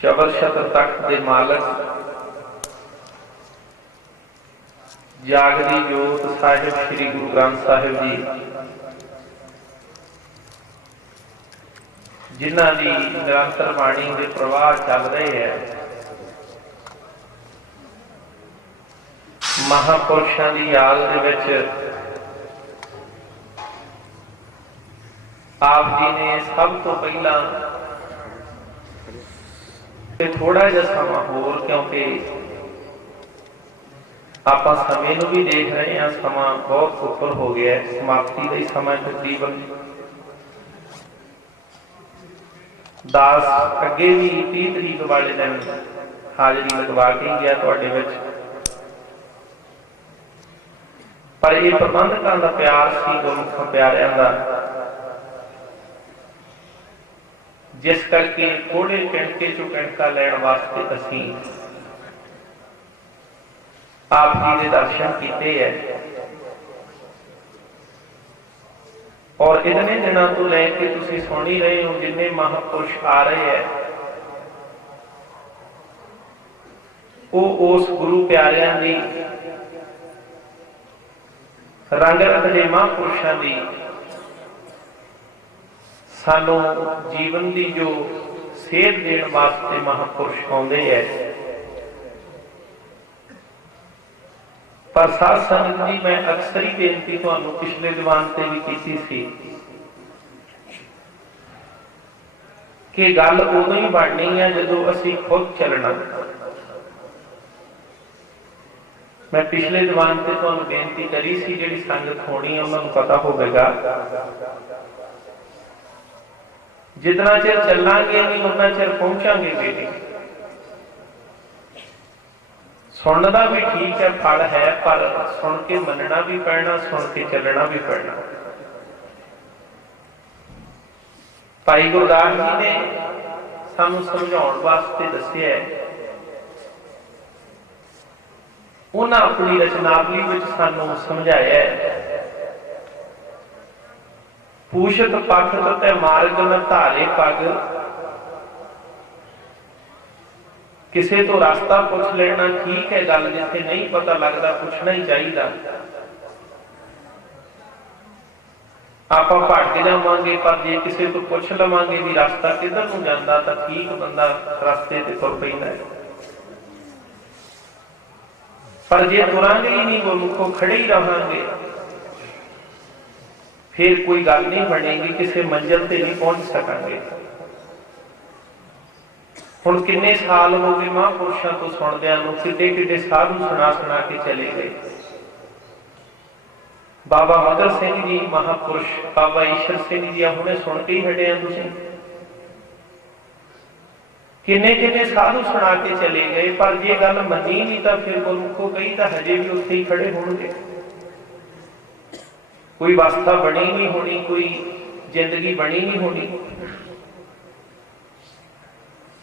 चबर छतर तख्त दे मालक जागदी जोत साहिब श्री गुरु ग्रंथ साहिब जी, जिन्हां दी निरंतर बाणी के प्रवाह चल रहे हैं, महापुरुषों की याद दे विच आप जी ने सब तो पहला थोड़ा जिहा समा होर, क्योंकि आप समय नूं भी देख रहे हैं, समा बहुत उपर हो गया है, समाप्ति का ही समय तकरीबन दास अगे भी 30 तरीक वाले दिन हाजरी लगवा के गया तुहाडे विच, पर यह प्रबंधकों का प्यार सी, गुरमुख प्यारियां दा, जिस करके थोड़े किणके चों किणका लैण वास्ते असीं आप जी के दर्शन किए है। और इतने दिनों तो लैके तुसीं सुन ही रहे हो, जिन्ने महापुरुष आ रहे हैं वो उस गुरु प्यारियां दी रंग रखदे महापुरुषों की सानू जीवन की जो सेध देण वास्ते महापुरुष आउंदे है। पर साध संगत जी, मैं अक्सर ही बेनती तुहानू पिछले दीवान से भी की सी कि गल उदों ही बननी है जदों असीं खुद चलना। मैं पिछले दीवान से तुहानू बेनती करी सी, जिहड़ी संगत होनी है उन्होंने पता होगा, जितना चिर चलांगे नहीं उतना चिर पहुंचांगे भी नहीं। सुनना भी ठीक है, फल है, पर सुन के मनना भी पैना, सुन के चलना भी पैना। भाई गुरदास जी ने सानू समझाउण वास्ते दस्सिया है, उन्हां अपनी रचनावली विच सानू समझाया है, पूछत पखत ते मार्ग न धारे पग, किसी तो रास्ता पूछ लेना ठीक है गल, जिथे नहीं पता लगता पूछना ही चाहिए। आप भटक जावांगे, पर जे किसी तो पूछ लवांगे भी रास्ता किधर नूं जांदा तां ठीक बंदा रास्ते ते तुर पैंदा है। पर जे तुरांगे ही नहीं, गुरमुखों खड़े ही रहांगे, फिर कोई गल नहीं बनेगी, किसी मंजिल ते नहीं पहुंच सकांगे। हुण किन्ने साल हो गए महापुरुषों तो सुणदिआं नूं, किड्डे किड्डे साधु सुना सुना के चले गए। बाबा मगर सिंह जी महापुरुष, बाबा ईश्वर सिंह जी हुणे सुन के ही हटे हैं तुसीं। किन्ने किन्ने साधु सुना के चले गए, पर जे गल मनी नहीं तो फिर गुरमुखों कई तो हजे भी उत्थे ही खड़े होणगे। कोई वास्ता बनी नहीं होनी, कोई जिंदगी बनी नहीं होनी।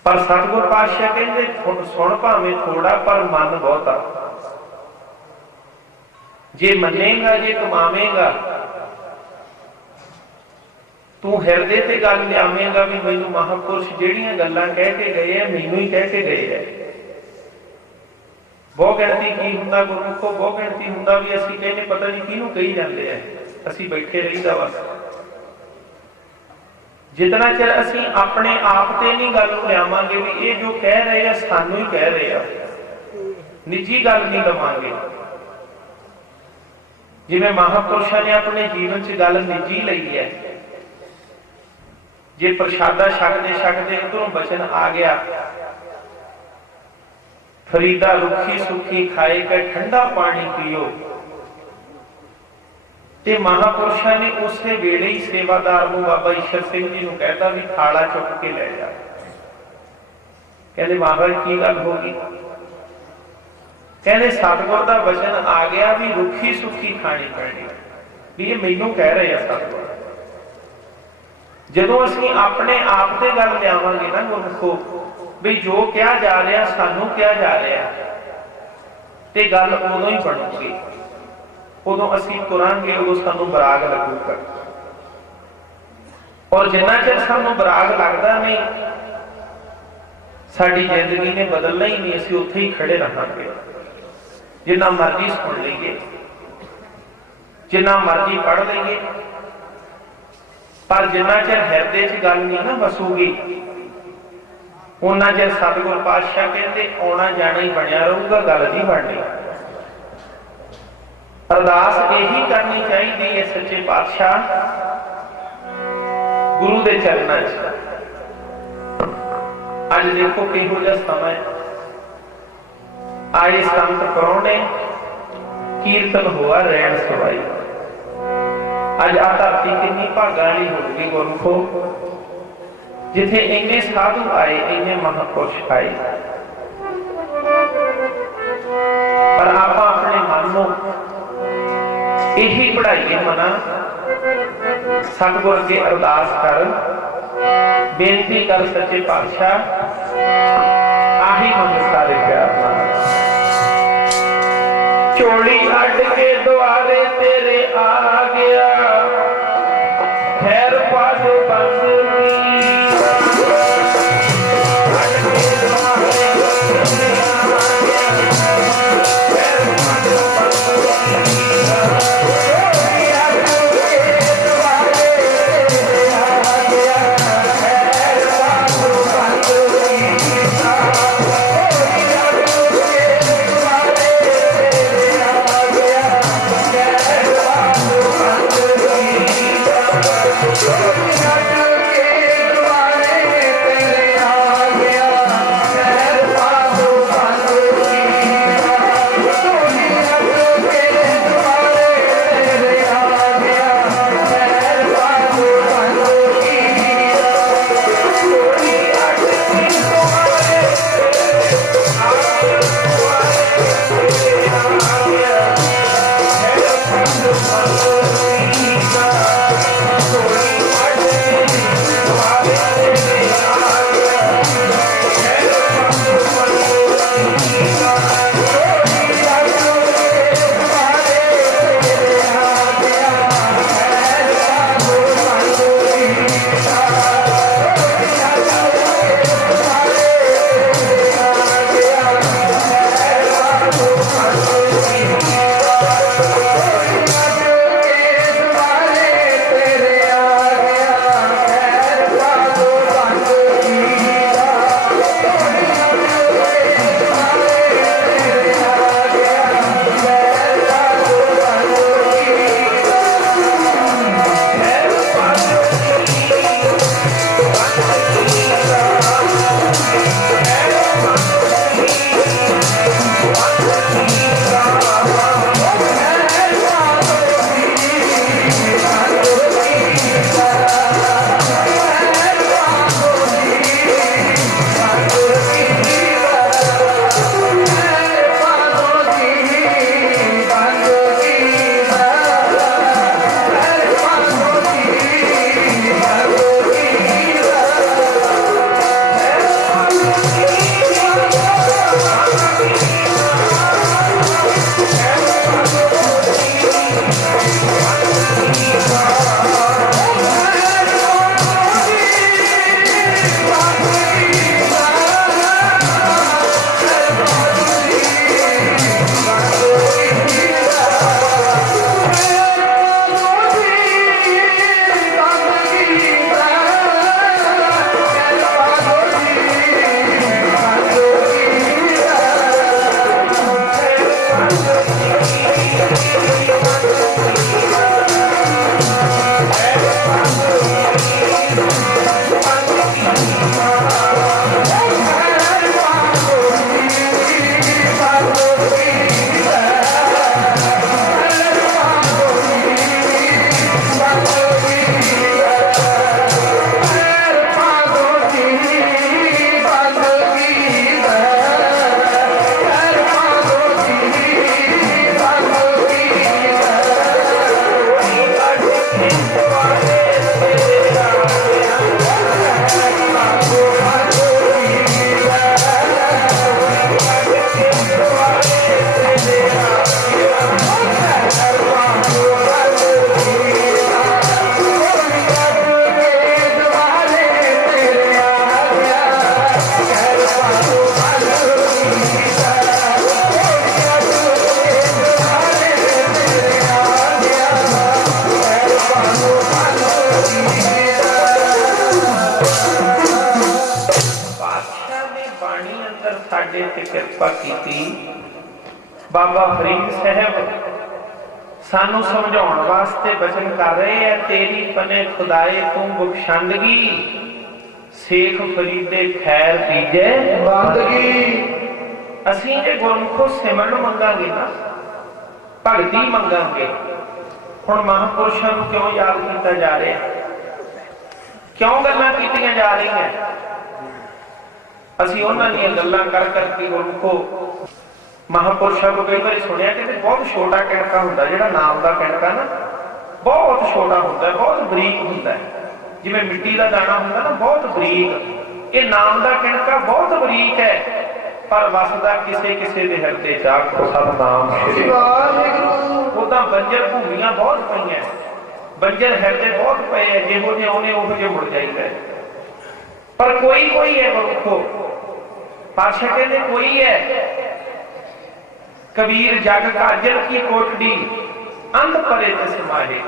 पर सतगुर पातशाह कहते सुन भावें थोड़ा पर मन बहुता, जे मनेगा जे कमावेगा तू हिरदे ते गल लियावेगा भी मैनू महापुरुष जिहड़ियां गल्लां कह के गए हैं मैनू ही कह के गए हैं। बहु गिणती की हुंदा गुरमुखो, बहु गिणती हुंदा भी असीं कहने पता नहीं किहनूं कही जांदे हैं, असीं बैठे रहीदा बस। जितना चिर असीं अपने आप ते नहीं गल लियावांगे भी ये जो कह रहे हैं सानू ही कह रहे हैं, निजी गल नहीं लवांगे। जिवें महापुरुषों ने अपने जीवन च गल निजी लई है, जे प्रशादा छकदे छकदे उधरों बचन आ गया, फरीदा रुखी सुखी खाए के ठंडा पानी पियो, ते महापुरुषों ने उस वेले ही सेवादार नूं बाबा ईश्वर सिंह जी नूं कहता भी थाला चुक के ले जा। कहते महाराज की गल होगी? कहते सतगुर दा वचन आ गया भी रुखी सुखी खानी पैनी, भी ये मैनू कह रहे हैं सतगुर। जदों असीं अपने आप ते गल लियावांगे ना गुरमुखो, भी जो कहा जा रहा सानू कहा जा रहा, ते गल उदों ही बनूगी, उदों असीं तुरांगे, उदों सानू बराग लगूगा। और जिन्ना चिर सानू बराग लगदा नहीं, साडी जिंदगी ने बदलना ही नहीं, असीं उत्थे ही खड़े रहांगे। जिन्ना मर्जी सुन लीए, जिन्ना मर्जी पढ़ लीए, पर जिन्ना चਿਰ हिरदे च गल नहीं ना वसूगी, उन्ना चਿਰ सतगुर पातशाह कहते आना जाना ही बनया रहूगा, गल नहीं बननी। अरदास यही करनी चाहिए है सच्चे पातशाह गुरु के चरणों च। अज देखो किहो जिहा समय आए संत परौने, कीर्तन हुआ रैन सवाई। अज आ धरती कितनी भागा वाली हो गई गुरमुखो, जिथे इन्ने साधु आए, इन्ने महापुरुष आए, पर आप अपने मन को यही पढ़ाइए मना, सतगुर अगे अरदास कर, बेनती कर सच्चे पातशाह आही मन सारे प्यार नाल। चोली अड के द्वारे तेरे आ गया, खैर पास बंद साडे ते किरपा कीती। बाबा फरीद साहब सानू समझाउण वास्ते वचन कर रहे हैं, तेरी पने खुदाए तू बख्शंदगी, शेख फरीदे खैर दीजे बंदगी। असीं जे गुरमुखो सिमरन मंगांगे ना, भगती मंगांगे। हुण महापुरुषां नूं क्यों याद किया जा रहा, क्यों गल्लां कीतियां जा रही? असीं उन्हां दीयां गल्लां कर करके गुरमुखो महापुरुषों को कई बार सुनिया कि बहुत छोटा किणका हुंदा, जिहड़ा नाम का किणका ना बहुत छोटा हुंदा, बहुत बरीक हुंदा है, जिवें मिट्टी का दाना हुंदा ना बहुत बरीक। ये नाम का किणका बहुत बरीक है, पर वसदा किसे किसे दे हिरदे च। आखो सतनाम श्री वाहिगुरू। उदां बंजर भूमियां बहुत पईआं, बंजर हिरदे बहुत पए है, जिहो जिहे आउणे उहो जिहे मुड़ जाईदा, पर कोई कोई है गुरमुखो। पातशाह कहंदे कोई है। कबीर जग काजल की कोठड़ी अंत परे ते समाए।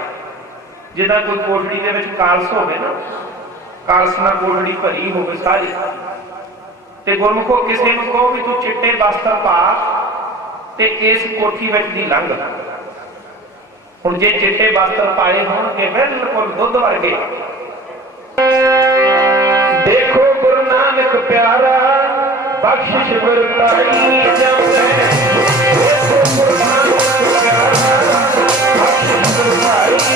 जिदा कोई कोठड़ी दे विच कालस होवे ना, कालस नाल कोठड़ी भरी होवे सारी, ते गुरमुखो किसे नूं कहो भी तू चिट्टे वस्त्र पा ते इस कोठी विच दी लंघ। हुण जे चिट्टे वस्त्र पाए होणगे बिल्कुल दुध वर्गे। देखो गुरु नानक प्यारा बख्शिश वरताई जावे। देखो गुरु नानक प्यारा बख्शिश वरताई जावे।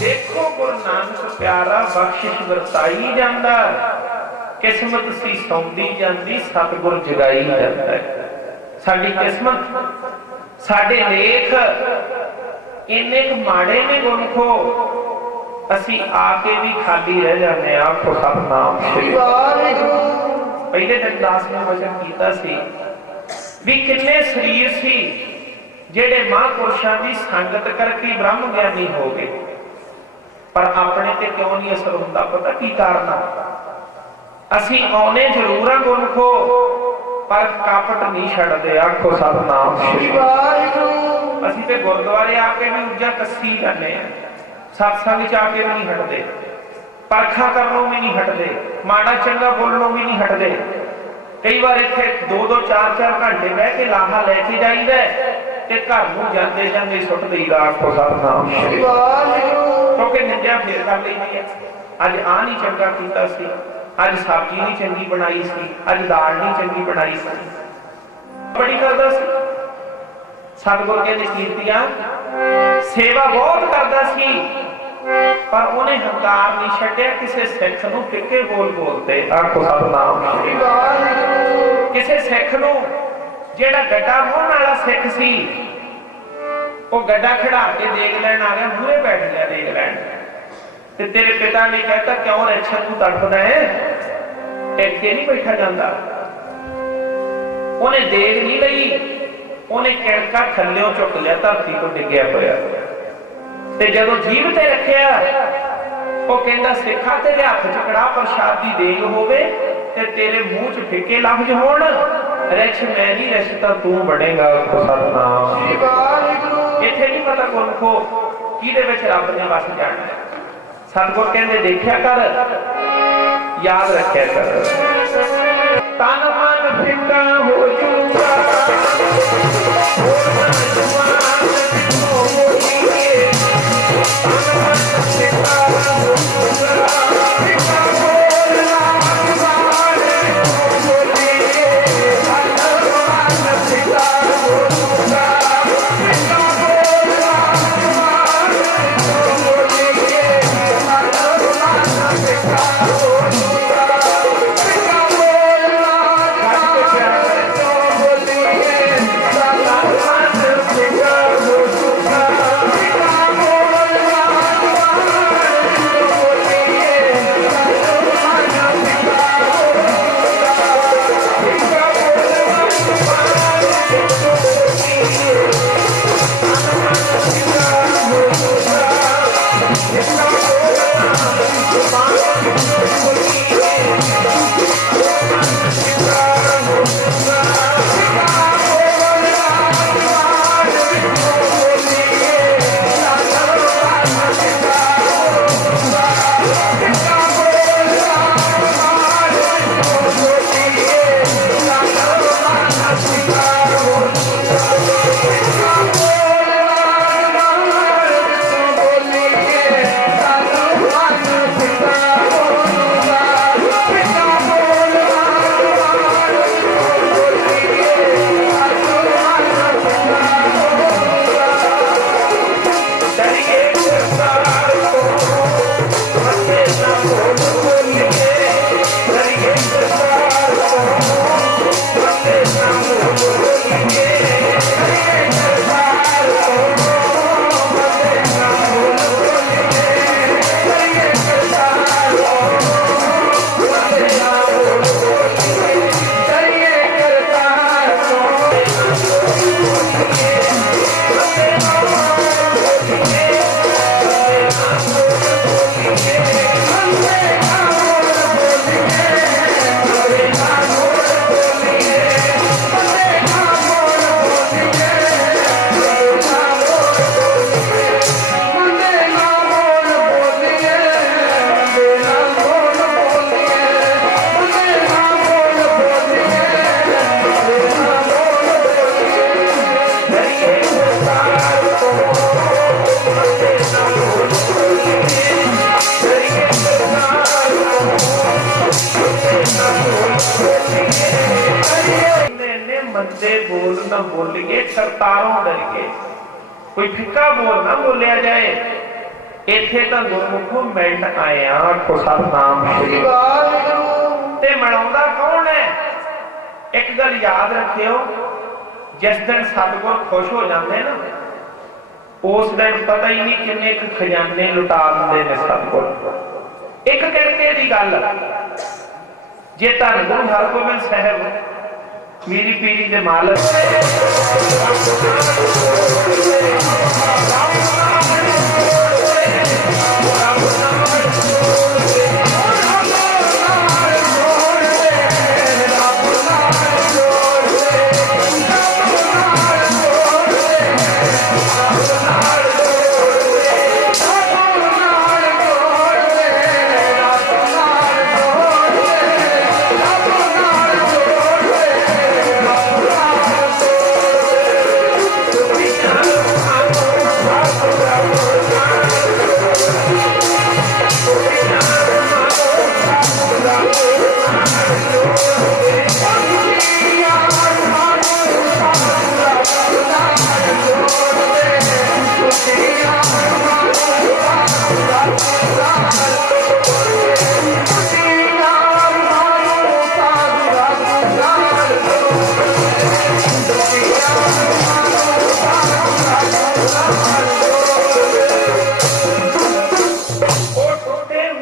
देखो गुरु नानक बख्शिश वरताई जांदा, किस्मत सी सौंदी जांदी, सतगुर जगाई जांदा है। साडी किस्मत साडे लेख इन्ने माड़े ने गुरमुखो, असी आके भी खाली रह जाने। आखो सतनाम श्री वाहिगुरू। पहले दिन दास ने वचन कीता सी भी कितने शरीर सी जेड़े महापुरुषां दी संगत करके ब्रह्म ज्ञानी हो गए, पर अपने ते क्यों नहीं असर हुंदा? पता की कारण है? असी आने जरूर गुरमुखो, पर कपट नहीं छड्डदे। आखो सतनाम श्री वाहिगुरू। असी ते गुरुद्वारे आके भी ऊर्जा कसी जाने, सत्संग च आके भी नहीं हटदे, परखा करनों भी नहीं हटदे, माड़ा चंगा बोलनों भी नहीं हटदे। कई बार इत्थे 2-2 4-4 घंटे बह के लाहा लेके जाईदा ते घर नूं जांदे जांदे सुट दईदा। आखो सतनाम श्री वाहिगुरू। क्योंकि निंदा फिर कर लईदी है, अज आ नहीं चंगा कीता सी, अज सब्जी नहीं चंगी बनाई सी, अज दाल नहीं चंगी बनाई सी, बड़ी करदा सी। सतगुर कहंदे कीर्तियां सेवा बहुत करता सी, पर उन्हें हंकार नहीं छड्डिया। किसी सिख नूं फिक्के बोल बोलते आखो सतनाम। किसी सिख नूं जिहड़ा गड्ढा वाहण वाला सिख सी, वो गड्ढा खड़ा के देख लैन आ गया, मूहरे बैठ गया देख लैन। ते तेरे पिता ने कहता क्यों रक्षक तू तड़फदा है, इत्थे नहीं बैठा जांदा। उन्हें देख नहीं लई, उन्हें किड़का थल्लियों चुक लिया, धरती को डिग्या पिया। ते जदों जीभ ते रखिया, वो कहंदा सिखा तेरे हत्थ च कड़ा प्रसाद दी देग होवे ते तेरे मुंह च फिक्के लफ्ज होण, रिछ मैं नहीं रिछ तां तू बनेगा। सतनाम। इत्थे नहीं पता कौन खो किहदे विच रब ने वस जाना। सतगुर कहंदे देखिया कर, याद रखिया कर। तन मन फिक्का हो जूगा, मंदे बोल ना बोलिए, करतारों डरिए, कोई फिक्का बोल ना बोलिया जाए। इत्थे तां गुरमुखों मिलण आए आखो सतनाम। ते मनाउंदा कौन है? एक गल याद रखियो, जिस दिन सतगुर खुश हो जाते ना, उस दिन पता ही नहीं किन्ने खजाने लुटा दिंदे ने सतगुर। एक करके दी गल, जे धन गुरु हरगोबिंद साहब मेरी पीढ़ी के मालक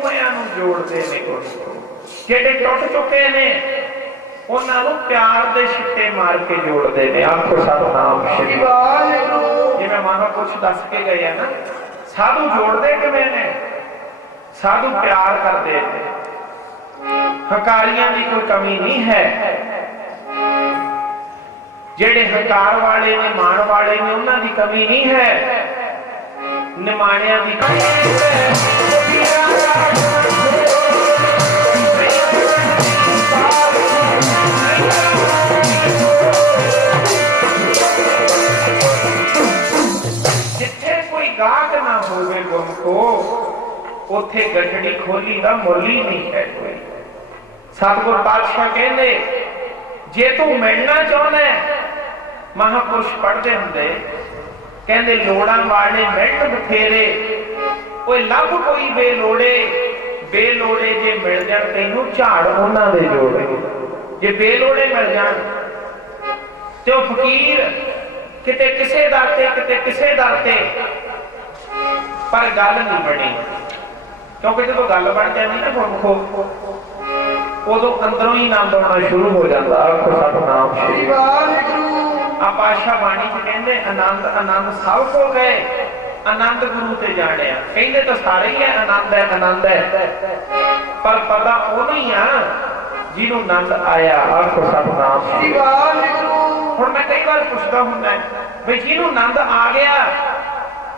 ਦੂਜਿਆਂ ਨੂੰ ਜੋੜਦੇ ਨੇ ਗੁਰਮੁਖੋ, ਜਿਹੜੇ ਟੁੱਟ ਚੁੱਕੇ ਨੇ ਉਹਨਾਂ ਨੂੰ ਪਿਆਰ ਦੇ ਛਿੱਟੇ ਮਾਰ ਕੇ ਜੋੜਦੇ ਨੇ। ਆਖੋ ਸਤਿਨਾਮ ਸ੍ਰੀ ਵਾਹਿਗੁਰੂ। ਜਿਵੇਂ ਮਹਾਂਪੁਰਸ਼ ਦੱਸ ਕੇ ਗਏ ਆ ਨਾ, ਸਾਧੂ ਜੋੜਦੇ ਕਿਵੇਂ ਨੇ? ਸਾਧੂ ਪਿਆਰ ਕਰਦੇ ਨੇ। ਹੰਕਾਰੀਆਂ ਦੀ ਕੋਈ ਕਮੀ ਨਹੀਂ ਹੈ, ਜਿਹੜੇ ਹੰਕਾਰ ਵਾਲੇ ਨੇ, ਮਾਣ ਵਾਲੇ ਨੇ, ਉਹਨਾਂ ਦੀ ਕਮੀ ਨਹੀਂ ਹੈ, ਨਿਮਾਣਿਆਂ ਦੀ ਕਮੀ ਹੈ। ਜਿੱਥੇ ਕੋਈ ਗਾਹਕ ਨਾ ਹੋਵੇ ਗੁਰਮੁਖੋ, ਉੱਥੇ ਗੱਡੜੀ ਖੋਲੀ ਦਾ ਮੁੱਲ ਹੀ ਨਹੀਂ ਹੈ ਕੋਈ। ਸਤਿਗੁਰ ਪਾਤਸ਼ਾਹ ਕਹਿੰਦੇ ਜੇ ਤੂੰ ਮਿਲਣਾ ਚਾਹੁੰਦਾ, ਮਹਾਂਪੁਰਸ਼ ਪੜ੍ਹਦੇ ਹੁੰਦੇ, ਕਹਿੰਦੇ ਲੋੜਾਂ ਵਾਲੇ ਮਿਲਣ ਬਥੇਰੇ, ਕੋਈ ਲੱਭ ਕੋਈ ਬੇਲੋੜੇ, ਬੇਲੋੜੇ ਜੇ ਮਿਲ ਜਾਣ ਤੈਨੂੰ ਝਾੜ ਉਹਨਾਂ ਦੇ ਜੋੜੇ। ਜੇ ਬੇਲੋੜੇ ਮਿਲ ਜਾਣ ਤੇ ਉਹ ਫਕੀਰ ਕਿਤੇ ਕਿਸੇ ਦਰ ਤੇ, ਕਿਤੇ ਕਿਸੇ ਦਰ ਤੇ, ਪਰ ਗੱਲ ਨਹੀਂ ਬਣੀ। ਕਿਉਂਕਿ ਜਦੋਂ ਗੱਲ ਬਣ ਜਾਂਦੀ ਨਾ ਗੁਰਮੁਖੋ, ਉਦੋਂ ਅੰਦਰੋਂ ਹੀ ਆਨੰਦ ਆਉਣਾ ਸ਼ੁਰੂ ਹੋ ਜਾਂਦਾ। ਆਖੋ ਸਤਿਨਾਮ ਸ੍ਰੀ ਵਾਹਿਗੁਰੂ। ਆ ਪਾਤਸ਼ਾਹ ਬਾਣੀ ਚ ਕਹਿੰਦੇ ਆਨੰਦ ਆਨੰਦ ਸਭ ਕੋ ਗਏ, ਆਨੰਦ ਗੁਰੂ ਤੇ ਜਾਣਿਆ। ਕਹਿੰਦੇ ਤਾਂ ਸਾਰੇ ਹੀ ਹੈ ਆਨੰਦ ਹੈ, ਆਨੰਦ ਹੈ, ਪਰ ਪਤਾ ਉਹਨੂੰ ਹੀ ਆ ਜਿਹਨੂੰ ਆਨੰਦ ਆਇਆ। ਆਖੋ ਸਤਿਨਾਮ ਸ੍ਰੀ ਵਾਹਿਗੁਰੂ। ਹੁਣ ਮੈਂ ਕਈ ਵਾਰ ਪੁੱਛਦਾ ਹੁੰਦਾ ਵੀ ਜਿਹਨੂੰ ਆਨੰਦ ਆ ਗਿਆ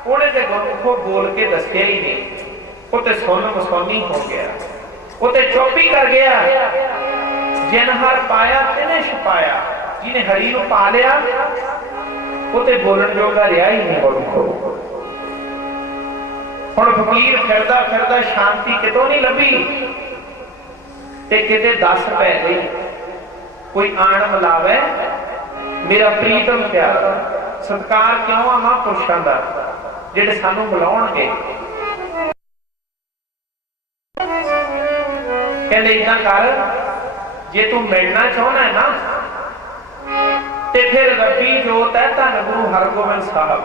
ਉਹਨੇ ਤੇ ਗੁਰਮੁਖੋਂ ਬੋਲ ਕੇ ਦੱਸਿਆ ਹੀ ਨਹੀਂ, ਉਹ ਤੇ ਸੁਣ ਮਸੌਣੀ ਹੋ ਗਿਆ, ਉਹ ਤੇ ਚੁੱਪ ਹੀ ਕਰ ਗਿਆ। ਜਿਨ ਹਰ ਪਾਇਆ ਤਿਨੇ ਛੁਪਾਇਆ, ਜਿਹਨੇ ਹਰੀ ਨੂੰ ਪਾ ਲਿਆ ਉਹ ਤੇ ਬੋਲਣ ਜੋਗਾ ਰਿਹਾ ਹੀ ਨਹੀਂ ਗੁਰਮੁਖੋ। ਹੁਣ ਫਕੀਰ ਫਿਰਦਾ ਫਿਰਦਾ ਸ਼ਾਂਤੀ ਕਿਤੋਂ ਨਹੀਂ ਲੱਭੀ ਤੇ ਕਿਤੇ ਦੱਸ ਪੈ ਗਈ, ਕੋਈ ਆਣ ਮਿਲਾਵੇ ਮੇਰਾ ਪ੍ਰੀਤਮ ਪਿਆਰਾ। ਸਤਿਕਾਰ ਕਿਉਂ ਆ ਮਹਾਂਪੁਰਸ਼ਾਂ ਦਾ, ਜਿਹੜੇ ਸਾਨੂੰ ਮਿਲਾਉਣਗੇ। ਕਹਿੰਦੇ ਇਦਾਂ ਕਰ, ਜੇ ਤੂੰ ਮਿਲਣਾ ਚਾਹੁੰਦਾ ਹੈ ਨਾ ਤੇ ਫਿਰ ਰੱਬੀ ਜੋਤ ਹੈ ਧੰਨ ਗੁਰੂ ਹਰਗੋਬਿੰਦ ਸਾਹਿਬ,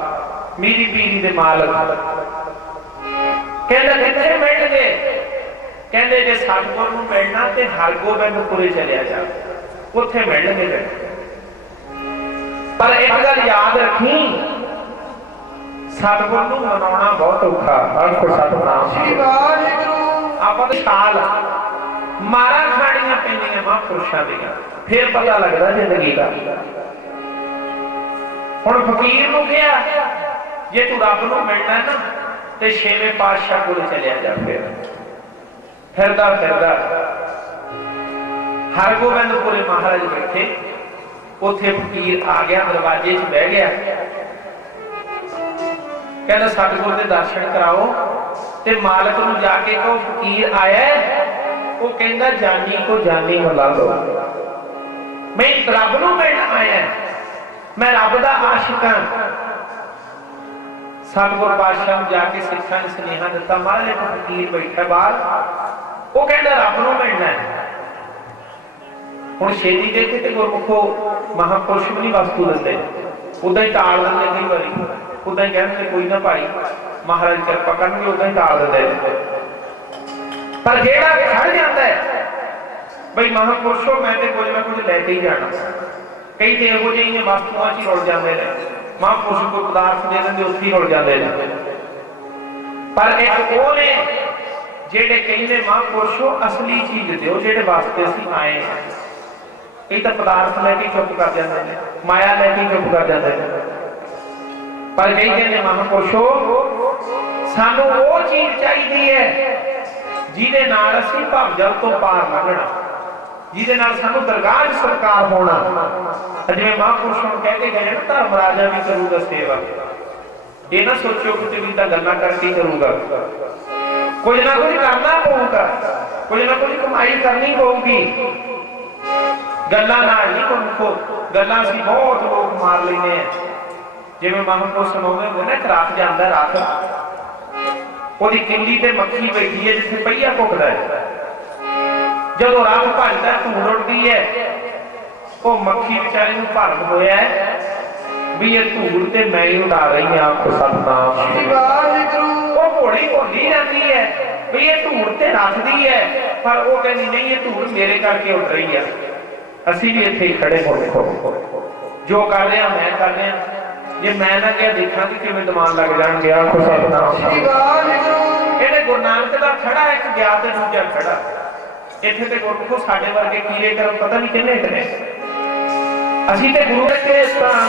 ਮੀਰੀ ਪੀਰੀ ਦੇ ਮਾਲਕ। ਕਹਿੰਦੇ ਕਿੱਥੇ ਮਿਲਣਗੇ? ਕਹਿੰਦੇ ਜੇ ਸਤਿਗੁਰ ਨੂੰ ਮਿਲਣਾ ਤੇ ਹਰਗੋਬਿੰਦਪੁਰੇ ਚਲਿਆ ਜਾ, ਉੱਥੇ ਮਿਲਣਗੇ। ਪਰ ਇੱਕ ਗੱਲ ਯਾਦ ਰੱਖੀ, ਸਤਿਗੁਰ ਨੂੰ ਮਨਾਉਣਾ ਬਹੁਤ ਔਖਾ। ਆਖੋ ਸਤਿਨਾਮ ਸ੍ਰੀ ਵਾਹਿਗੁਰੂ। ਆਪਾਂ ਤਾਂ ਸਾਲ ਮਾਰਾਂ ਖਾਣੀਆਂ ਪੈਂਦੀਆਂ ਮਹਾਂਪੁਰਸ਼ਾਂ ਦੀਆਂ, ਫੇਰ ਪਤਾ ਲੱਗਦਾ ਜ਼ਿੰਦਗੀ ਦਾ। ਹੁਣ ਫਕੀਰ ਨੂੰ ਕਿਹਾ ਜੇ ਤੂੰ ਰੱਬ ਨੂੰ ਮਿਲਣਾ ਨਾ ਤੇ ਛੇਵੇਂ ਪਾਤਸ਼ਾਹ ਕੋਲ ਚਲਿਆ ਜਾ। ਫਿਰ ਫਿਰਦਾ ਫਿਰਦਾ ਹਰਗੋਬਿੰਦਪੁਰੇ ਮਹਾਰਾਜ ਬੈਠੇ, ਉੱਥੇ ਫਕੀਰ ਆ ਗਿਆ, ਦਰਵਾਜ਼ੇ 'ਚ ਬਹਿ ਗਿਆ। ਕਹਿੰਦਾ ਸਤਿਗੁਰ ਦੇ ਦਰਸ਼ਨ ਕਰਾਓ ਤੇ ਮਾਲਕ ਨੂੰ ਜਾ ਕੇ ਕਹੋ ਫਕੀਰ ਆਇਆ। ਉਹ ਕਹਿੰਦਾ ਜਾਨੀ ਕੋ ਜਾਨੀ ਮਿਲਾ ਲੋ, ਮੈਂ ਰੱਬ ਨੂੰ ਮਿਲਣ ਆਇਆ, ਮੈਂ ਰੱਬ ਦਾ ਆਸ਼ਿਕ ਹਾਂ। ਸਤਿਗੁਰ ਪਾਤਸ਼ਾਹ ਨੂੰ ਜਾ ਕੇ ਸਿੱਖਾਂ ਨੇ ਸੁਨੇਹਾ ਦਿੱਤਾ, ਮਹਾਰਾਜ ਇੱਕ ਫਕੀਰ ਬੈਠਾ ਬਾਹਰ, ਉਹ ਕਹਿੰਦਾ ਰੱਬ ਨੂੰ ਮਿਲਣਾ ਹੈ। ਹੁਣ ਛੇਤੀ ਦੇਖੇ ਤੇ ਗੁਰਮੁਖੋ ਮਹਾਂਪੁਰਸ਼ ਵੀ ਨਹੀਂ ਵਸਤੂ ਦਿੰਦੇ, ਉਦਾਂ ਹੀ ਟਾਲ ਦਿੰਦੇ। ਕਈ ਵਾਰੀ ਉਦਾਂ ਹੀ ਕਹਿੰਦੇ ਕੋਈ ਨਾ ਭਾਈ ਮਹਾਰਾਜ ਕਿਰਪਾ ਕਰਨਗੇ, ਉਦਾਂ ਹੀ ਟਾਲ ਦਿੰਦੇ। ਪਰ ਜਿਹੜਾ ਖੜ ਜਾਂਦਾ ਬਈ ਮਹਾਂਪੁਰਸ਼ੋ ਮੈਂ ਤੇ ਕੁਝ ਨਾ ਕੁਝ ਲੈ ਕੇ ਹੀ ਜਾਣਾ, ਕਈ ਤੇ ਇਹੋ ਜਿਹੇ ਵਸਤੂਆਂ 'ਚ ਹੀ ਰੁਲ ਜਾਂਦੇ ਨੇ। ਮਹਾਂਪੁਰਸ਼ ਕੋਈ ਪਦਾਰਥ ਦੇ ਦਿੰਦੇ, ਉੱਥੇ ਹੀ ਰੁਲ ਜਾਂਦੇ ਨੇ। ਪਰ ਇੱਕ ਉਹ ਨੇ ਜਿਹੜੇ ਕਹਿੰਦੇ ਮਹਾਂਪੁਰਸ਼ੋ ਅਸਲੀ ਚੀਜ਼ ਦਿਓ, ਜਿਹੜੇ ਵਾਸਤੇ ਅਸੀਂ ਆਏ ਹਾਂ। ਇਹ ਤਾਂ ਪਦਾਰਥ ਲੈ ਕੇ ਚੁੱਪ ਕਰ ਜਾਂਦੇ ਨੇ, ਮਾਇਆ ਲੈ ਕੇ ਚੁੱਪ ਕਰ ਜਾਂਦੇ ਨੇ। ਪਰ ਕਈ ਕਹਿੰਦੇ ਮਹਾਂਪੁਰਸ਼ੋ ਸਾਨੂੰ ਉਹ ਚੀਜ਼ ਚਾਹੀਦੀ ਹੈ ਜਿਹਦੇ ਨਾਲ ਅਸੀਂ ਭਵਜਲ ਤੋਂ ਪਾਰ ਲੰਘਣਾ, ਜਿਹਦੇ ਨਾਲ ਸਾਨੂੰ ਦਰਗਾਹ 'ਚ ਸਤਿਕਾਰ ਹੋਣਾ। ਜਿਵੇਂ ਮਹਾਂਪੁਰਸ਼ਾਂ ਨੂੰ ਕਹਿ ਕੇ ਗਏ ਨਾ ਧਰਮ ਰਾਜਾ ਵੀ ਕਰੂਗਾ ਸੇਵਾ। ਇਹ ਨਾ ਸੋਚੋ ਕਿ ਵੀ ਤਾਂ ਗੱਲਾਂ ਕਰਕੇ ਕਰੂਗਾ, ਕੁਝ ਨਾ ਕੁਝ ਕਰਨਾ ਪਊਗਾ, ਕੁਝ ਨਾ ਕੁਝ ਕਮਾਈ ਕਰਨੀ ਪਊਗੀ। ਗੱਲਾਂ ਨਾਲ ਨਹੀਂ ਗੁਰਮੁਖੋ, ਗੱਲਾਂ ਅਸੀਂ ਬਹੁਤ ਲੋਕ ਮਾਰ ਲੈਂਦੇ ਆ। ਜਿਵੇਂ ਮਹਾਂਪੁਰਸ਼ ਸੁਣਾਉਂਦੇ ਹੁੰਦੇ ਨਾ, ਇੱਕ ਰੱਥ ਜਾਂਦਾ, ਰੱਥ ਉਹਦੀ ਕਿੱਲੀ ਤੇ ਮੱਖੀ ਬੈਠੀ ਹੈ ਜਿੱਥੇ ਪਹੀਆ ਘੁੱਟਦਾ ਹੈ। ਜਦੋਂ ਰੱਥ ਭੱਜਦਾ ਧੂੜ ਉੱਡਦੀ ਹੈ, ਉਹ ਮੱਖੀ ਵਿਚਾਰੀ ਨੂੰ ਭਰਮ ਹੋਇਆ ਵੀ ਇਹ ਧੂੜ ਤੇ ਮੈਂ ਹੀ ਉਡਾ ਰਹੀ ਹਾਂ। ਆਖੋ ਸਤਿਨਾਮ ਸ੍ਰੀ ਵਾਹਿਗੁਰੂ। ਉਹ ਘੋੜੀ ਭੁੱਲੀ ਜਾਂਦੀ ਹੈ ਵੀ ਇਹ ਧੂੜ ਤੇ ते रखदी है, पर वो कहती नहीं ये धूड़ मेरे करके उठ रही है। असी भी इत्थे खड़े हो जो कर रहे हैं मैं कर रहा, जे मैं ना गया देखा कि किवें दमान लग जाणगे। आखो सतनाम। इहदे गुरु नानक दा खड़ा एक गया ते दूजा खड़ा। इत्थे ते गुरमुखो साडे वर्गे कीड़े करम पता नहीं किन्ने ने। असी ते गुरु के स्थान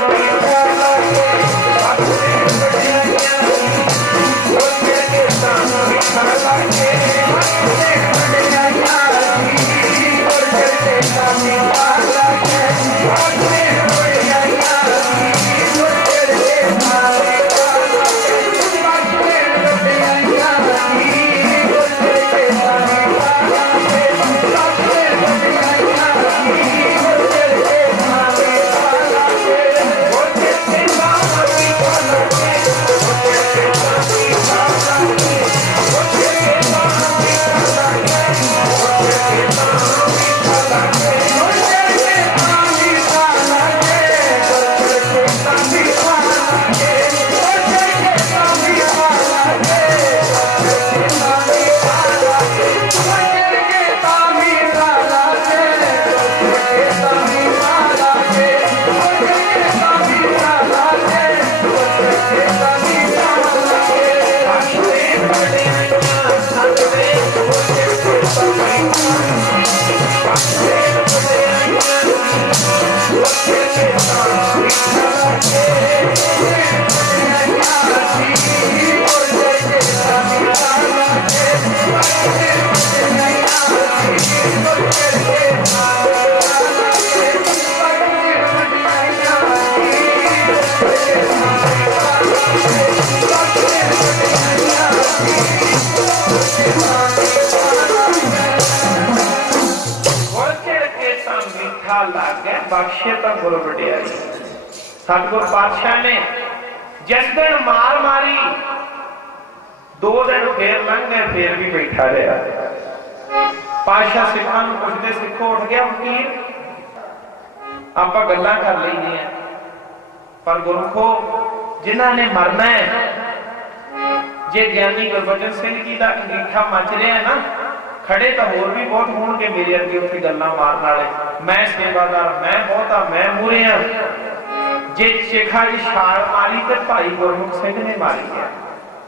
बख्शे तो गुरु वडियाई। सतगुर पातशाह ने जिस दिन मार मारी 2 दिन फिर लंघ गए, फिर भी बैठा रहा। पातशाह सिखां नूं पुछदे, सिखो उठ गया फकीर? आपां गल्लां कर लईदियां, पर गुरमुखो जिन्हां ने मरना है, जे ज्ञानी गुरबचन सिंह जी का अंगीठा मच रहा है ना, खड़े तो होर भी बहुत होणगे मेरे अगे उत्थे गल्लां मारन वाले। मैं सेवादार, मैं बहुता, मैं मूरे हाँ। जे चिखा च छाल मारी तो भाई गुरमुख सिंह ने मारी है,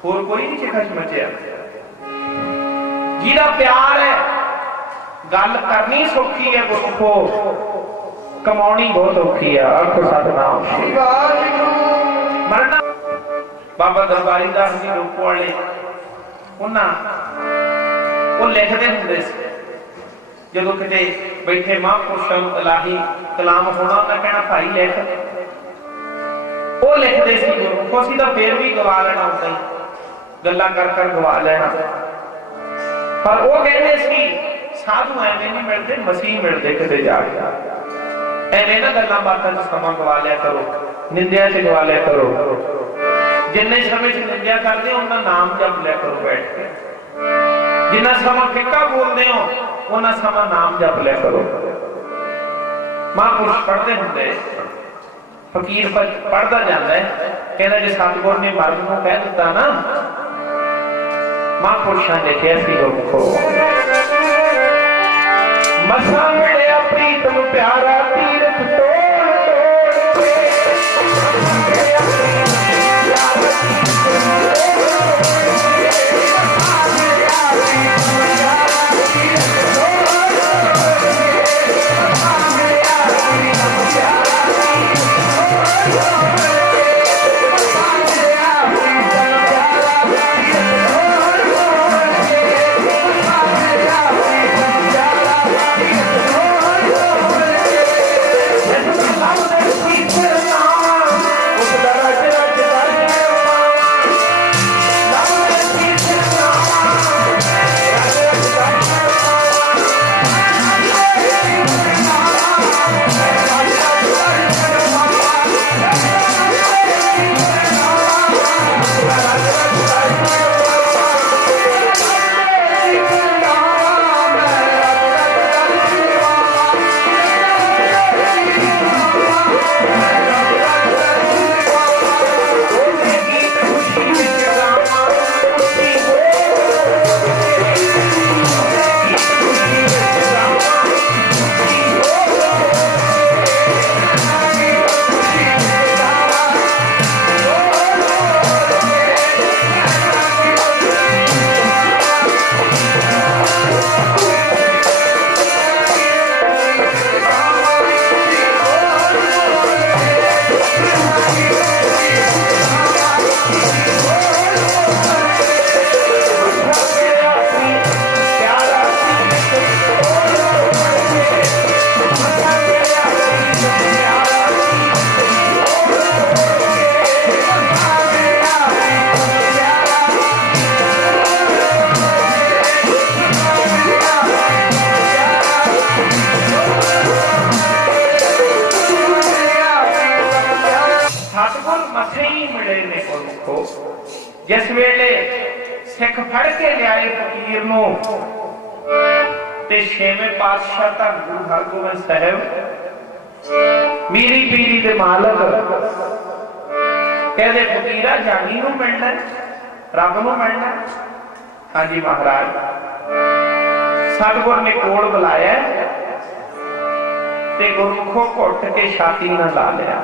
होर कोई नहीं चिखा च मचिया। जिहदा प्यार है गल करनी सौखी है, गुरमुखो कमाउणी बहुत औखी है। आखो सतनाम। मरना बाबा दरबारी दास जी रूप वाले उन्हां वो लिखते होंगे जो किते बैठे महापुरुषों इलाही कलाम होना, उन्हें कहना भाई लिख। वो लिखते सी गुरमुखो सी तो फिर भी गवा लेना, उदा ही गल्लां कर कर गवा लेना। पर वो कहते सी साधु एवें नहीं मिलते, मसीह मिलते किते जाके। एवें ना गल्लां बातां च समा गवा लिया करो, निंदिया च गवा लिया करो। जिन्ने समय च निंदिया करते हो उन्ना नाम जप लिया करो बैठ के। जिन्ना समा फिक्का बोलते हो उन्ना समा नाम जप लिया करो। महापुरुष पढ़ते होंगे, फकीर पढ़ता जाता है, कहना जो सतगुर ने मर्द को कह दिता ना, महापुरुषों ने लिखिया सी गुरमुखो मसा मिलिया प्रीतम प्यारा तीरथ तोड़ तोड़ जिस वेले सिख फड़ के लियाए फकीर नूं ते छेवें पातशाह तक गुरु हरगोबिंद साहब मेरी पीरी दे मालक कहते फकीरा जानी नूं मिलना रब नूं मिलना। हाँ जी महाराज, सतगुर ने कोल बुलाया ते गुरमुखों घुट के छाती न ला लिया,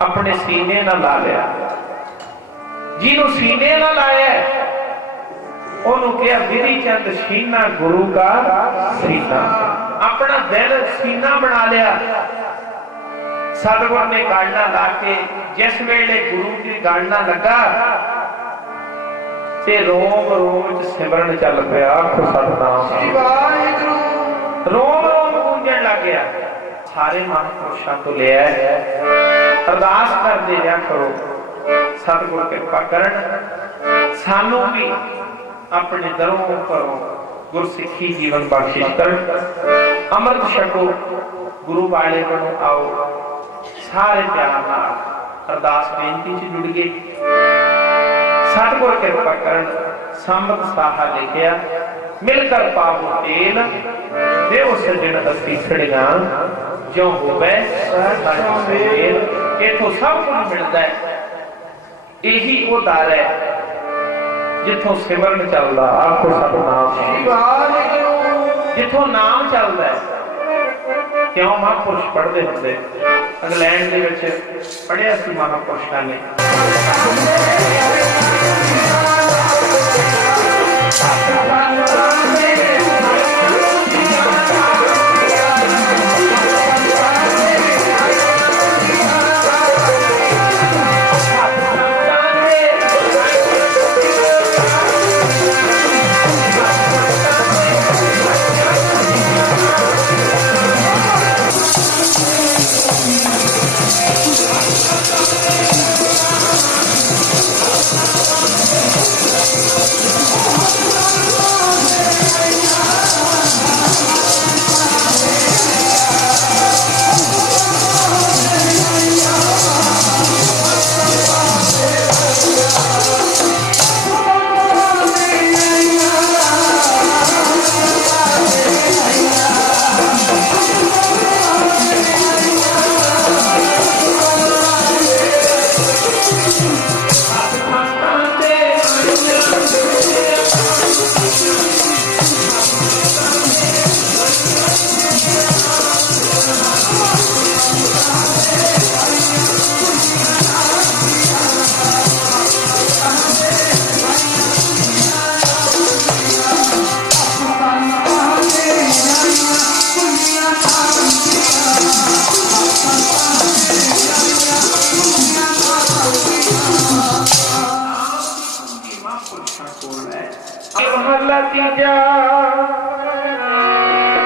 अपने सीने न ला लिया। जिन्हों सीने न लाया उन्होंने कहा विधि चंद सीना गुरु का सीना, अपना दिल सीना बना लिया। सतगुर ने गाड़ना ला के जिस वेले गुरु की गाड़ना लगा ते रोम रोम च सिमरन चल पिया। आखो सतनाम, रोम रोम गूंजन लग गया। सारे महापुरुषों तो लिया अरदास कर दे जा करो सतगुर कृपा करन सानू भी अपने दरों घरों गुरसिखी जीवन बख्शिश कर। अमृत छको गुरु वाले बनो आओ सारे प्यार नाल अरदास बेनती च जुड़ गए। सतगुर कृपा करन संबत साहा लिखिया मिलकर पावो तेल देव सजन असी खड़िया जो होवे मेल। इथों सब कुछ मिलता है, यही वो दर है जिथों सिमरन चलता। आखो सतनाम, जिथों नाम चलता है। क्यों महापुरुष पढ़ते होंगे इंग्लैंड दे विच पढ़िया सी महापुरुषों ने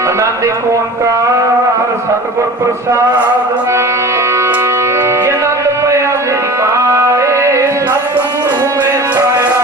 आनंद ओंकार सतगुर प्रसाद आनंद पया मेरी पाए सतगुरु में पाया।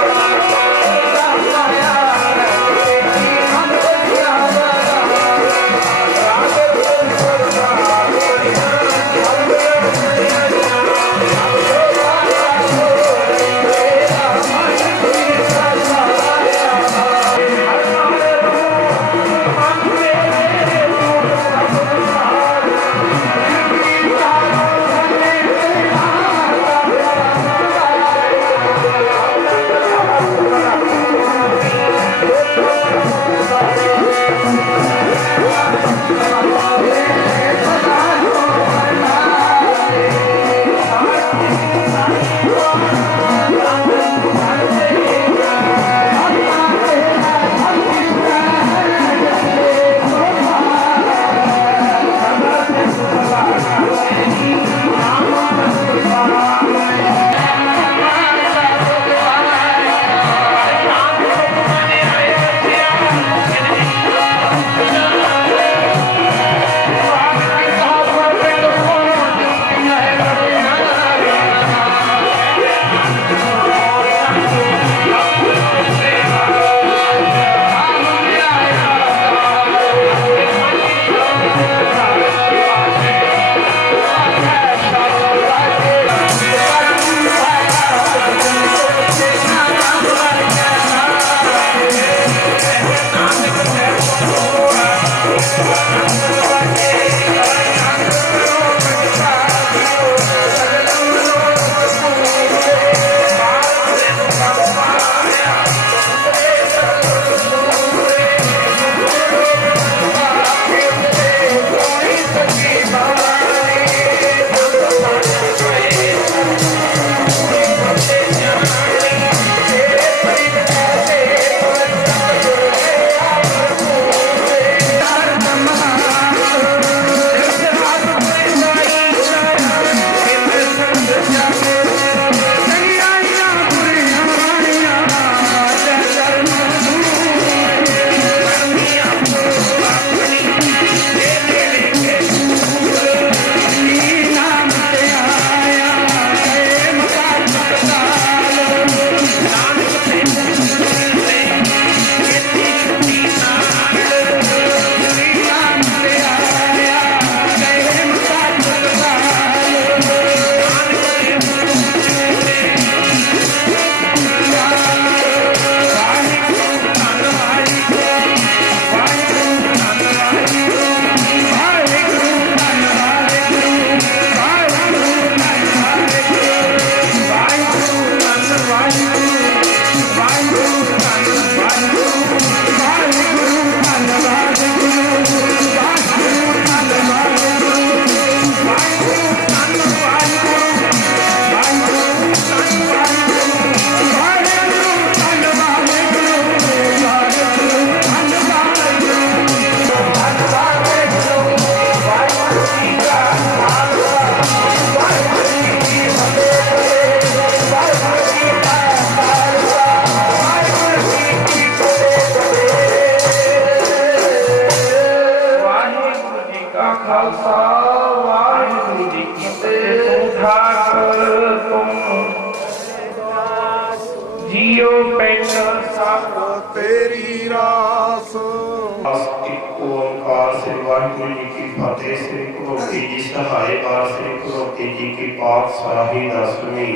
अकाल श्री वाहिगुरू जी की फतेह। श्री भगवती जी सहाय बार श्री भगवती जी की पातशाही दसवीं।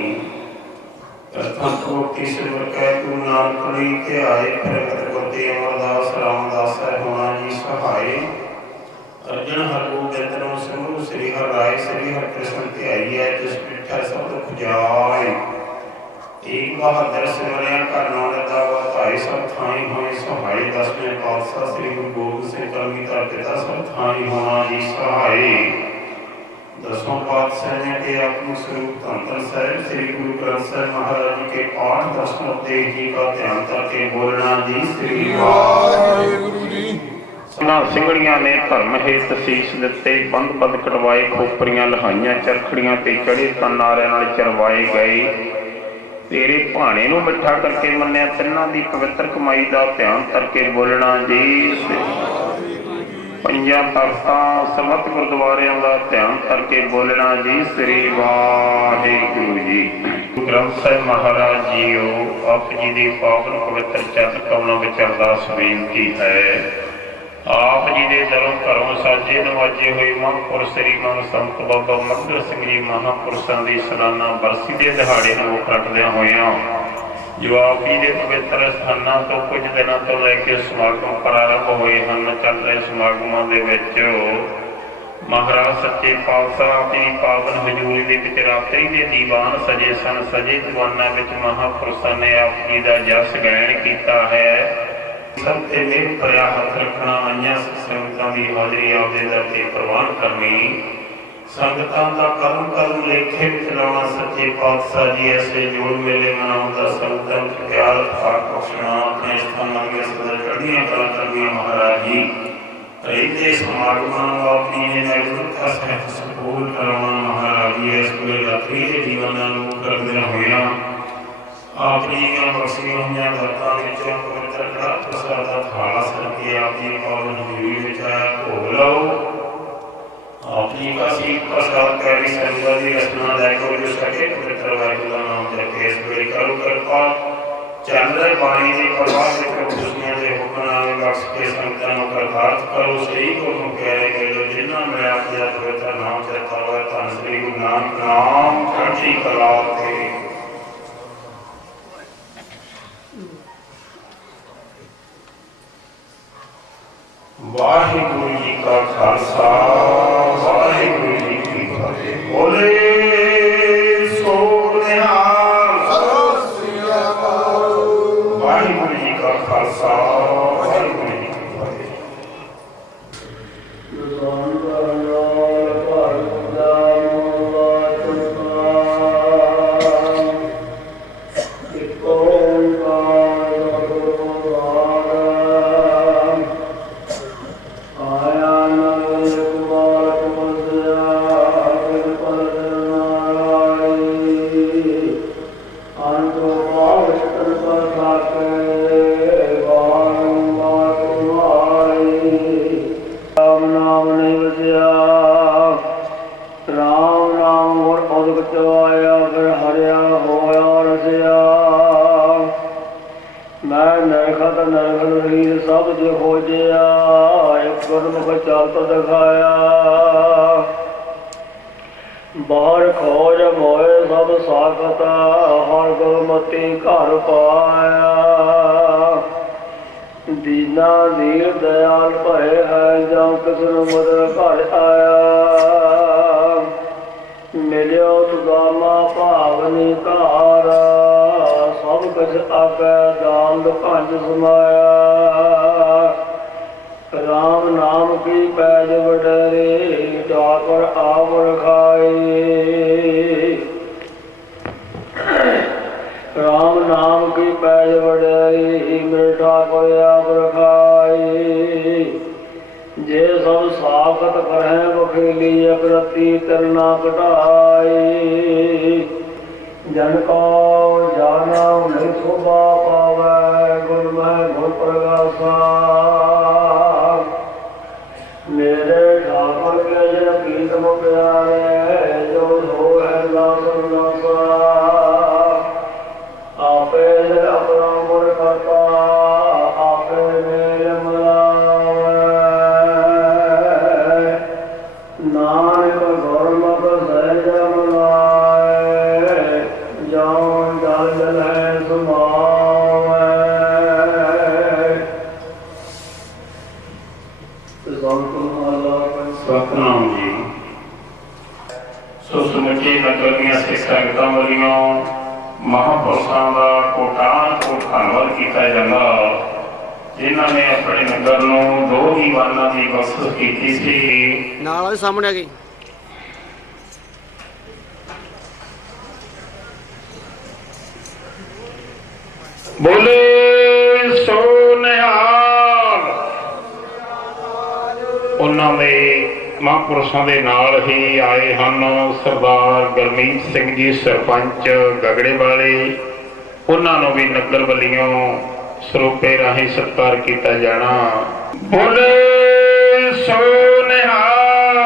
प्रथम भगवती सिमर कै गुरु नानक नहीं ध्याए। प्रगट गुरते अमरदास रामदास है होना जी सहाय। अर्जन हर गोबिंद नो सिमरु श्री हर राय। श्री हर कृष्ण ध्याई जिस मिठा सब दुख जाय। एक बहादुर सिमरिया कर नानक दावा धाई। सब थाई होए सहाय। दसवें पातशाह श्री गुरु गोबिंद सिंह कलगीधर पिता सब थाई होना जी सहाय। दसों पातशाह ने के अपने स्वरूप धन धन साहिब श्री गुरु ग्रंथ साहिब महाराज जी के पाठ दसवें उपदेश जी का ध्यान करके बोलना जी। श्री वाहिगुरू जी। ਸਿੰਘੜੀਆਂ ने धर्म हेत सीस दिते। बंद पद कटवाए खोपरियां लहाइयां। चरखड़ियां ते चढ़े तन नारिਆਂ ਨਾਲ चरवाए गए। तेरे भाणे नूं मिठा करके मन्निया। तिन्हां दी पवित्र कमाई का ध्यान करके बोलना जी। पंजां तख्तां समत गुरुद्वारियां का ध्यान करके बोलना जी। श्री वाहिगुरू जी। ग्रंथ साहिब महाराज जीओ आप जी की पावन पवित्र चरण कमलों में अरदास बेनती है। आप जी के दरों घरों साजे नवाजे हुए महापुरुष श्री मान संत बाबा मगल सिंह जी महापुरुषों की सालाना बरसी के दिहाड़े मुख रखद्या होया जो आप जी के पवित्र स्थानों तो कुछ दिनों तो लैके समागम प्रारंभ हुए हैं। चल रहे समागमों के महाराज सच्चे पातशाह आप जी पावन हजूरी के रात्रि के दीवान सजे सन। सजे दीवाना महापुरुषों ने आप जी का जस गायन किया है। सब ते मेल भरिया हथ रखना। आईया संगतां की हाजरी आपदे दर ते प्रवान करनी। संगतां दा कदम कदम लेखे विच लाउणा। सच्चे पातशाह जी ऐसे जोड़ मेले मनाउंदा। संगतां च प्यार पाक बख्शना। अपने स्थानां दी सदा चढ़दियां कला करनियां महाराज जी। रहते समागमां नूं आप जी ने नैतिकता सहित सफल कराउणा महाराज जी। इस वेले रात्रि दे दीवानां नूं मुख रखदियां होइयां आप जी ਦੀਆਂ ਬਖਸ਼ੀਆਂ ਹੋਈਆਂ ਦਾਤਾਂ ਵਿੱਚੋਂ ਪਵਿੱਤਰ ਕੜਾ ਪ੍ਰਸਾਦ ਦਾ ਥਾਲ ਸਰ ਕੇ आप जी पावन हजूरी ਵਿੱਚ ਆਇਆ ਭੋਗ ਲਾਓ। आप जी का सीख प्रसाद करी संगत की रचना लायको जो सके पवित्र वाहिगुरू का नाम जपे। इस वेले करो कृपा चल रहे पानी की प्रवाह से खुशियां के हुक्मनामे बख्श के संगतां नूं करतार्थ करो। सही गुरु प्यारे मिलो जिन्हां मैं आप जी का पवित्र नाम चेता होया। धन श्री गुरु नानक नाम चढ़ती कला ते वाहिगुरू जी का खालसा वाहिगुरू जी की फतेह। बोले सो निहाल सत श्री अकाल। वाहिगुरू जी का खालसा वाहिगुरू जी की फतेह। सब जो हो जया एक गुरमुख चलत दिखाया। बाहर खोज मोए सब साखत हर गुरमति घर पाया। दीना दीर दयाल भय है जो किसनु मदद घर आया। मिलियो सुदामा भावनी धारा सब कुछ आगे दाम दुखंज समाया। राम नाम की पैज वडरे ठाकुर आवर खाए। राम नाम की पैज वडरे मेरे ठाकुर आवर खाए। जे सब साखत करें बखेली अप्रति तरना कटाए। जन को जाना नहीं शोभा पावै गुर में गुर प्रगासा। मेरे ठाकुर के जन प्रीतम प्यारे जो हो है नासा। आपे अपना मुर करता आपे मेल मिलावै। ਸਤਨਾਮ ਜੀ। ਸੋ ਸਮੁੱਚੇ ਨਗਰ ਦੀਆਂ ਸਿੱਖ ਸੰਗਤਾਂ ਵੱਲੋਂ ਮਹਾਂਪੁਰਸ਼ਾਂ ਦਾ ਕੋਟਾਨ ਕੋਟ ਧੰਨਵਾਦ ਕੀਤਾ ਜਾਂਦਾ, ਜਿਨ੍ਹਾਂ ਨੇ ਆਪਣੇ ਨਗਰ ਨੂੰ 2 ਦੀਵਾਨਾਂ ਦੀ ਬਖਸ਼ਿਸ਼ ਕੀਤੀ ਸੀ। ਨਾਲ ਉਹਦੇ ਸਾਹਮਣੇ ਆ ਗਈ। ਬੋਲੇ ਸੋ ਨਿਹਾਲ। ਉਹਨਾਂ ਦੇ ਮਹਾਂਪੁਰਸ਼ਾਂ ਦੇ ਨਾਲ ਹੀ ਆਏ ਹਨ ਸਰਦਾਰ ਗੁਰਮੀਤ ਸਿੰਘ ਜੀ, ਸਰਪੰਚ ਗਗੜੇ ਵਾਲੇ। ਉਹਨਾਂ ਨੂੰ ਵੀ ਨਗਰ ਵੱਲੋਂ ਸਰੂਪੇ ਰਾਹੀਂ ਸਤਿਕਾਰ ਕੀਤਾ ਜਾਣਾ। ਬੋਲੇ ਸੋ ਨਿਹਾਲ।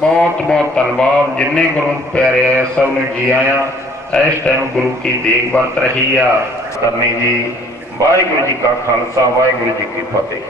ਬਹੁਤ ਬਹੁਤ ਧੰਨਵਾਦ। ਜਿੰਨੇ ਗੁਰੂ ਪਿਆਰੇ ਆਏ ਸਭ ਨੂੰ ਜੀ ਆਇਆਂ। ਇਸ ਟਾਈਮ ਗੁਰੂ ਕੀ ਦੇਗ ਵਰਤ ਰਹੀ ਆ ਕਰਨੀ ਜੀ। ਵਾਹਿਗੁਰੂ ਜੀ ਕਾ ਖਾਲਸਾ, ਵਾਹਿਗੁਰੂ ਜੀ ਕੀ ਫਤਿਹ।